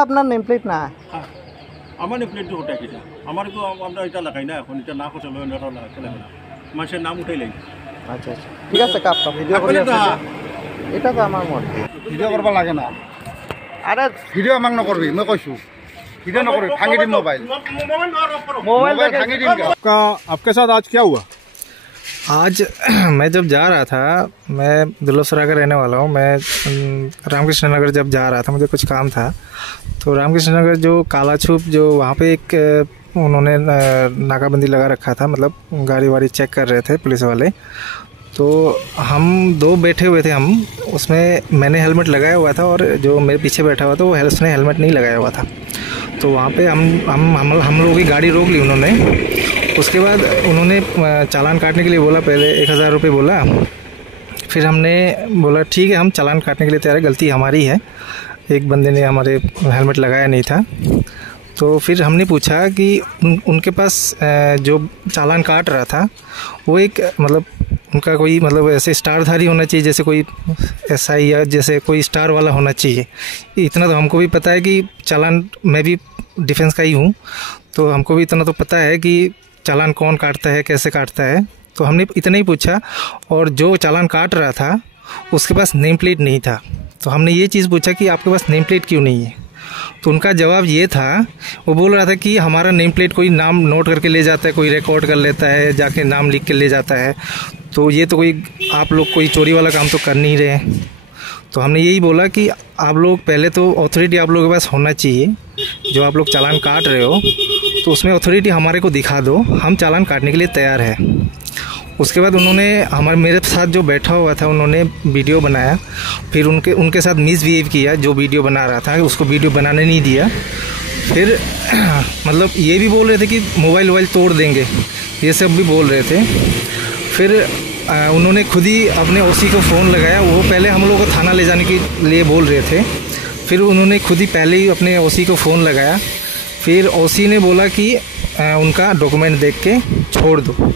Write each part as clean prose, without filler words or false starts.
আপনার name plate না আমার নেম প্লেট ওটা কিটা আমার তো আমরা এটা লাগাই না এখন এটা না কথা লয় না লাগাই না মানুষের নাম উঠাই লাগি আচ্ছা আচ্ছা ঠিক আছে কাপটা ভিডিও করে এটা তো আমার মত ভিডিও করবা লাগে না আরে ভিডিও আমাক নকরবি মই কইছো ভিডিও নকরবি ভাঙি দিম মোবাইল मोबाइल भांगी दिन का आपके साथ आज क्या हुआ? आज मैं जब जा रहा था, मैं दुल्लभसराय का रहने वाला हूँ। मैं रामकृष्ण नगर जब जा रहा था, मुझे कुछ काम था, तो रामकृष्ण नगर जो काला छुप जो वहाँ पे एक उन्होंने नाकाबंदी लगा रखा था, मतलब गाड़ी वाड़ी चेक कर रहे थे पुलिस वाले। तो हम दो बैठे हुए थे, हम उसमें मैंने हेलमेट लगाया हुआ था और जो मेरे पीछे बैठा हुआ था वो उसने हेलमेट नहीं लगाया हुआ था। तो वहाँ पे हम लोगों की गाड़ी रोक ली उन्होंने। उसके बाद उन्होंने चालान काटने के लिए बोला, पहले 1000 रुपये बोला। फिर हमने बोला ठीक है, हम चालान काटने के लिए तैयार है, गलती हमारी है, एक बंदे ने हमारे हेलमेट लगाया नहीं था। तो फिर हमने पूछा कि उनके पास जो चालान काट रहा था वो एक मतलब उनका कोई मतलब ऐसे स्टारधारी होना चाहिए, जैसे कोई SI या जैसे कोई स्टार वाला होना चाहिए। इतना तो हमको भी पता है कि चालान, मैं भी डिफेंस का ही हूँ, तो हमको भी इतना तो पता है कि चालान कौन काटता है, कैसे काटता है। तो हमने इतना ही पूछा, और जो चालान काट रहा था उसके पास नेम प्लेट नहीं था। तो हमने ये चीज़ पूछा कि आपके पास नेम प्लेट क्यों नहीं है। तो उनका जवाब ये था, वो बोल रहा था कि हमारा नेम प्लेट कोई नाम नोट करके ले जाता है, कोई रिकॉर्ड कर लेता है, जाके नाम लिख के ले जाता है। तो ये तो कोई आप लोग कोई चोरी वाला काम तो कर नहीं रहे हैं। तो हमने यही बोला कि आप लोग पहले तो अथॉरिटी आप लोगों के पास होना चाहिए, जो आप लोग चालान काट रहे हो तो उसमें अथॉरिटी हमारे को दिखा दो, हम चालान काटने के लिए तैयार है। उसके बाद उन्होंने मेरे साथ जो बैठा हुआ था उन्होंने वीडियो बनाया, फिर उनके साथ मिसबिहेव किया। जो वीडियो बना रहा था उसको वीडियो बनाने नहीं दिया। फिर मतलब ये भी बोल रहे थे कि मोबाइल तोड़ देंगे, ये सब भी बोल रहे थे। फिर उन्होंने खुद ही अपने OC को फ़ोन लगाया। वो पहले हम लोग को थाना ले जाने के लिए बोल रहे थे, फिर उन्होंने खुद ही पहले ही अपने OC को फ़ोन लगाया। फिर OC ने बोला कि उनका डॉक्यूमेंट देख के छोड़ दो।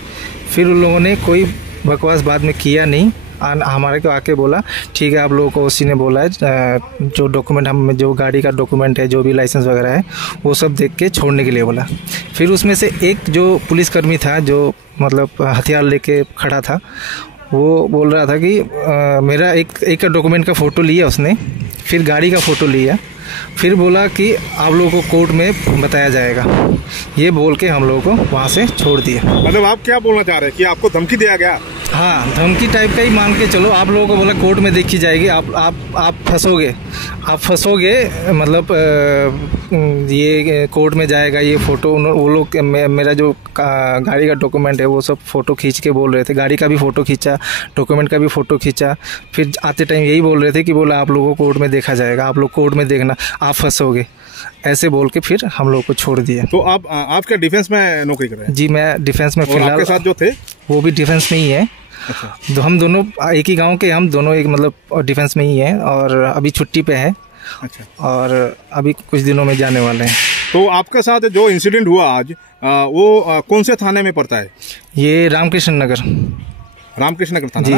फिर उन लोगों ने कोई बकवास बाद में किया नहीं, हमारे को आके बोला ठीक है, आप लोगों को OC ने बोला है जो डॉक्यूमेंट हम जो गाड़ी का डॉक्यूमेंट है, जो भी लाइसेंस वगैरह है, वो सब देख के छोड़ने के लिए बोला। फिर उसमें से एक जो पुलिसकर्मी था, जो मतलब हथियार लेके खड़ा था, वो बोल रहा था कि मेरा एक डॉक्यूमेंट का फ़ोटो लिया उसने, फिर गाड़ी का फ़ोटो लिया, फिर बोला कि आप लोगों को कोर्ट में बताया जाएगा। ये बोल के हम लोगों को वहाँ से छोड़ दिया। मतलब आप क्या बोलना चाह रहे हैं कि आपको धमकी दिया गया? हाँ, धमकी टाइप का ही मान के चलो। आप लोगों को बोला कोर्ट में देखी जाएगी, आप फंसोगे, मतलब ये कोर्ट में जाएगा ये फ़ोटो। वो लोग मेरा जो गाड़ी का डॉक्यूमेंट है वो सब फ़ोटो खींच के बोल रहे थे, गाड़ी का भी फ़ोटो खींचा, डॉक्यूमेंट का भी फ़ोटो खींचा। फिर आते टाइम यही बोल रहे थे कि बोला आप लोगों को कोर्ट में देखा जाएगा, आप लोग कोर्ट में देखना, आप फंसोगे, ऐसे बोल के फिर हम लोग को छोड़ दिया। तो आप क्या डिफेंस में नौकरी कर रहे हैं? जी, मैं डिफेंस में फिलहाल। आपके साथ जो थे वो भी डिफेंस में ही है। अच्छा। तो हम दोनों एक ही गांव के, हम दोनों एक मतलब डिफेंस में ही हैं, और अभी छुट्टी पे है। अच्छा। और अभी कुछ दिनों में जाने वाले हैं। तो आपके साथ जो इंसिडेंट हुआ आज, वो कौन से थाने में पड़ता है? ये रामकृष्ण नगर थाना जी।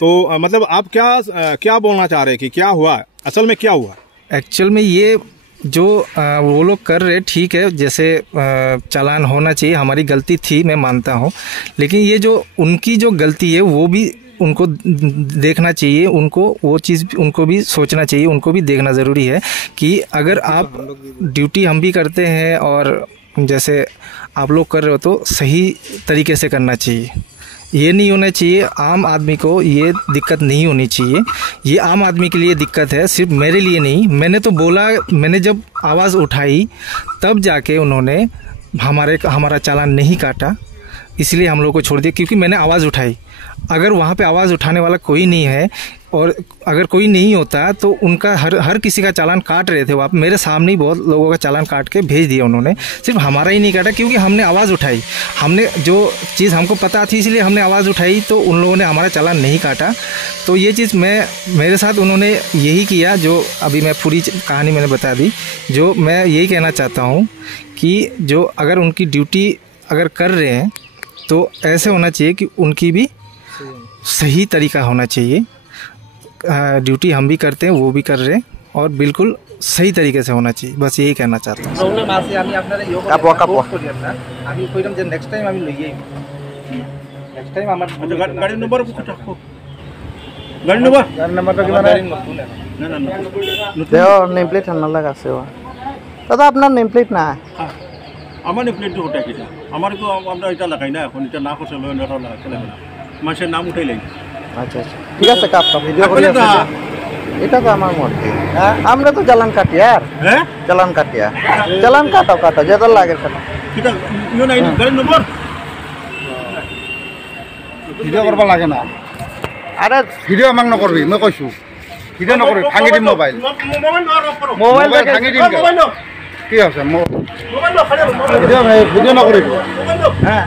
तो मतलब आप क्या बोलना चाह रहे हैं कि क्या हुआ, असल में क्या हुआ? एक्चुअल में ये जो वो लोग कर रहे ठीक है, जैसे चालान होना चाहिए, हमारी गलती थी, मैं मानता हूँ, लेकिन ये जो उनकी जो गलती है वो भी उनको देखना चाहिए, उनको वो चीज़ उनको भी सोचना चाहिए, उनको भी देखना ज़रूरी है कि अगर आप ड्यूटी हम भी करते हैं और जैसे आप लोग कर रहे हो तो सही तरीके से करना चाहिए। ये नहीं होना चाहिए, आम आदमी को ये दिक्कत नहीं होनी चाहिए। ये आम आदमी के लिए दिक्कत है, सिर्फ मेरे लिए नहीं। मैंने तो बोला, मैंने जब आवाज़ उठाई तब जाके उन्होंने हमारा चालान नहीं काटा, इसलिए हम लोग को छोड़ दिया, क्योंकि मैंने आवाज़ उठाई। अगर वहाँ पे आवाज़ उठाने वाला कोई नहीं है, और अगर कोई नहीं होता तो उनका हर किसी का चालान काट रहे थे। वो आप मेरे सामने ही बहुत लोगों का चालान काट के भेज दिया उन्होंने, सिर्फ हमारा ही नहीं काटा, क्योंकि हमने आवाज़ उठाई। हमने जो चीज़ हमको पता थी इसलिए हमने आवाज़ उठाई, तो उन लोगों ने हमारा चालान नहीं काटा। तो ये चीज़ मेरे साथ उन्होंने यही किया, जो अभी मैं पूरी कहानी मैंने बता दी। जो मैं यही कहना चाहता हूँ कि जो अगर उनकी ड्यूटी अगर कर रहे हैं तो ऐसे होना चाहिए कि उनकी भी सही तरीका होना चाहिए। ड्यूटी हम भी करते हैं, वो भी कर रहे हैं, और बिल्कुल सही तरीके से होना चाहिए, बस यही कहना चाहता हूँ। প্রবলেম আছে আমি আপনারা ইয়ো আচ্ছা, আমি কইলাম যে নেক্সট টাইম আমি লইয়াই নেক্সট টাইম আমার গাড়ি নম্বর গাড়ি নম্বর গাড়ি নাম্বারটা কি মানে না না না দেও নেম প্লেট আনা লাগা আছে দাদা আপনার নেম প্লেট না আমার প্লেটটো ওটা কিটা আমার তো আমরা এটা লাগাই না এখন এটা না করছে লয় না লাগাই চলে না মানুষের নাম উঠাই লাই আচ্ছা আচ্ছা ঠিক আছে কাপ ভিডিও করে এটা তো আমার মধ্যে আমরা তো চালান কাটি আর হ্যাঁ চালান কাটিয়া চালান কাটো যেটা লাগে কাটো কিটা ইউ নাই গাড়ি নম্বর ভিডিঅ' কৰিব লাগে না আরে ভিডিঅ' আমাক নকৰবি মই কৈছোঁ ভিডিঅ' নকৰবি ভাঙি দিম মোবাইল মোবাইল না অফ করো মোবাইল ভাঙি দিম মোবাইল কি আছে মোবাইল খালি ভিডিঅ' নকৰিবি মোবাইল হ্যাঁ